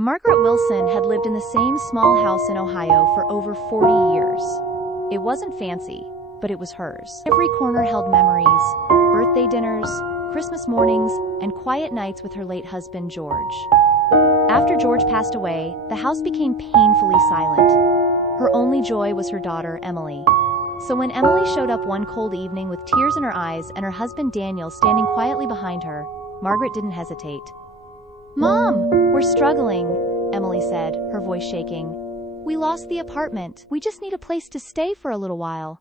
Margaret Wilson had lived in the same small house in Ohio for over 40 years. It wasn't fancy, but it was hers. Every corner held memories, birthday dinners, Christmas mornings, and quiet nights with her late husband, George. After George passed away, the house became painfully silent. Her only joy was her daughter, Emily. So when Emily showed up one cold evening with tears in her eyes and her husband Daniel standing quietly behind her, Margaret didn't hesitate. "Mom, we're struggling," Emily said, her voice shaking. "We lost the apartment. We just need a place to stay for a little while."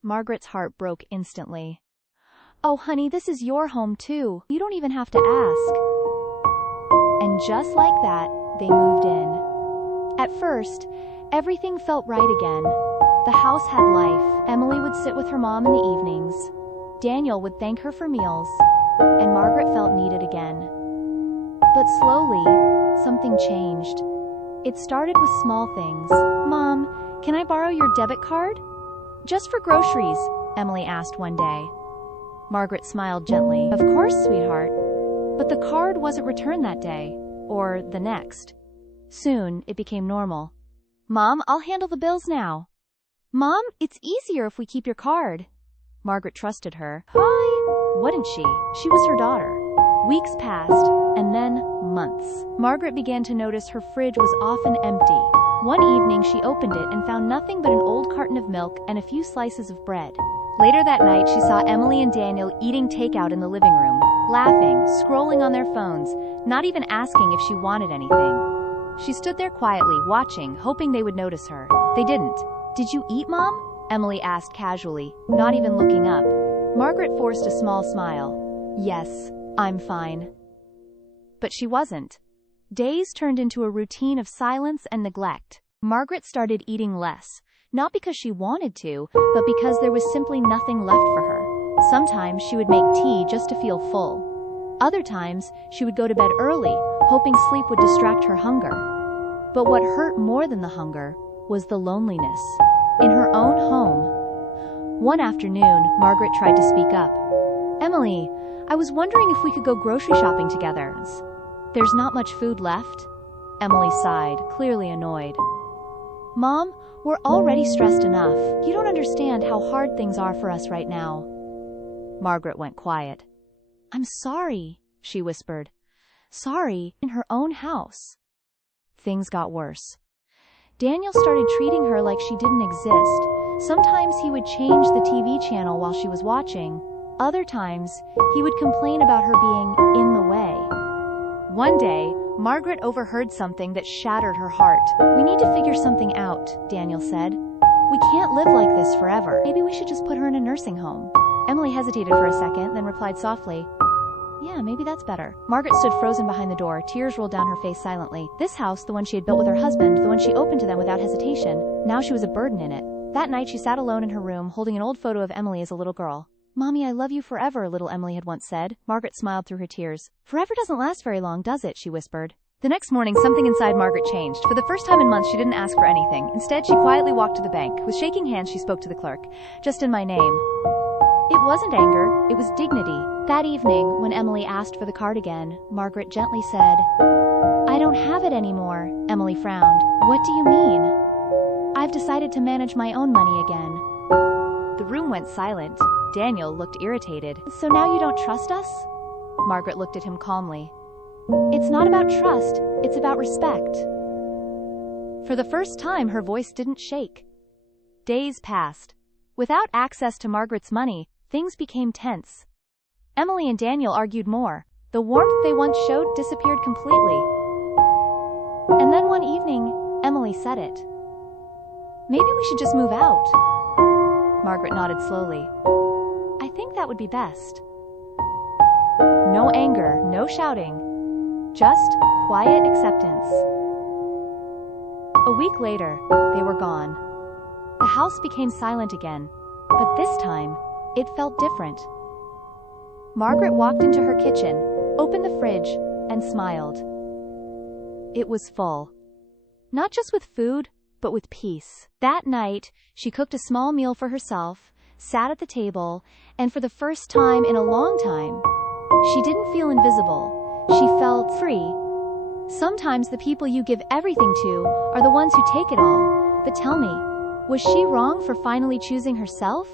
Margaret's heart broke instantly. "Oh, honey, this is your home too. You don't even have to ask." And just like that, they moved in. At first, everything felt right again. The house had life. Emily would sit with her mom in the evenings. Daniel would thank her for meals, and Margaret felt needed again. But slowly, something changed. It started with small things. "Mom, can I borrow your debit card?" "Just for groceries," Emily asked one day. Margaret smiled gently. "Of course, sweetheart." But the card wasn't returned that day, or the next. Soon, it became normal. "Mom, I'll handle the bills now." "Mom, it's easier if we keep your card." Margaret trusted her. Why wouldn't she? She was her daughter. Weeks passed, and then months. Margaret began to notice her fridge was often empty. One evening she opened it and found nothing but an old carton of milk and a few slices of bread. Later that night she saw Emily and Daniel eating takeout in the living room, laughing, scrolling on their phones, not even asking if she wanted anything. She stood there quietly, watching, hoping they would notice her. They didn't. "Did you eat, Mom?" Emily asked casually, not even looking up. Margaret forced a small smile. "Yes, I'm fine." But she wasn't. Days turned into a routine of silence and neglect. Margaret started eating less, not because she wanted to, but because there was simply nothing left for her. Sometimes she would make tea just to feel full. Other times, she would go to bed early, hoping sleep would distract her hunger. But what hurt more than the hunger was the loneliness. In her own home. One afternoon, Margaret tried to speak up. "Emily, I was wondering if we could go grocery shopping together." "There's not much food left." Emily sighed, clearly annoyed. "Mom, we're already stressed enough. You don't understand how hard things are for us right now." Margaret went quiet. "I'm sorry," she whispered. Sorry, in her own house. Things got worse. Daniel started treating her like she didn't exist. Sometimes he would change the TV channel while she was watching. Other times, he would complain about her being in the way. One day, Margaret overheard something that shattered her heart. "We need to figure something out," Daniel said. "We can't live like this forever. Maybe we should just put her in a nursing home." Emily hesitated for a second, then replied softly, "Yeah, maybe that's better." Margaret stood frozen behind the door, tears rolled down her face silently. This house, the one she had built with her husband, the one she opened to them without hesitation, now she was a burden in it. That night she sat alone in her room, holding an old photo of Emily as a little girl. "Mommy, I love you forever," little Emily had once said. Margaret smiled through her tears. "Forever doesn't last very long, does it?" she whispered. The next morning, something inside Margaret changed. For the first time in months, she didn't ask for anything. Instead, she quietly walked to the bank. With shaking hands, she spoke to the clerk. "Just in my name." It wasn't anger, it was dignity. That evening, when Emily asked for the card again, Margaret gently said, "I don't have it anymore." Emily frowned. "What do you mean?" "I've decided to manage my own money again." The room went silent. Daniel looked irritated. "So now you don't trust us?" Margaret looked at him calmly. "It's not about trust, it's about respect." For the first time, her voice didn't shake. Days passed. Without access to Margaret's money, things became tense. Emily and Daniel argued more. The warmth they once showed disappeared completely. And then one evening, Emily said it. "Maybe we should just move out." Margaret nodded slowly. "I think that would be best." No anger, no shouting, just quiet acceptance. A week later, they were gone. The house became silent again, but this time, it felt different. Margaret walked into her kitchen, opened the fridge, and smiled. It was full. Not just with food, but with peace. That night, she cooked a small meal for herself, sat at the table, and for the first time in a long time, she didn't feel invisible. She felt free. Sometimes the people you give everything to are the ones who take it all. But tell me, was she wrong for finally choosing herself?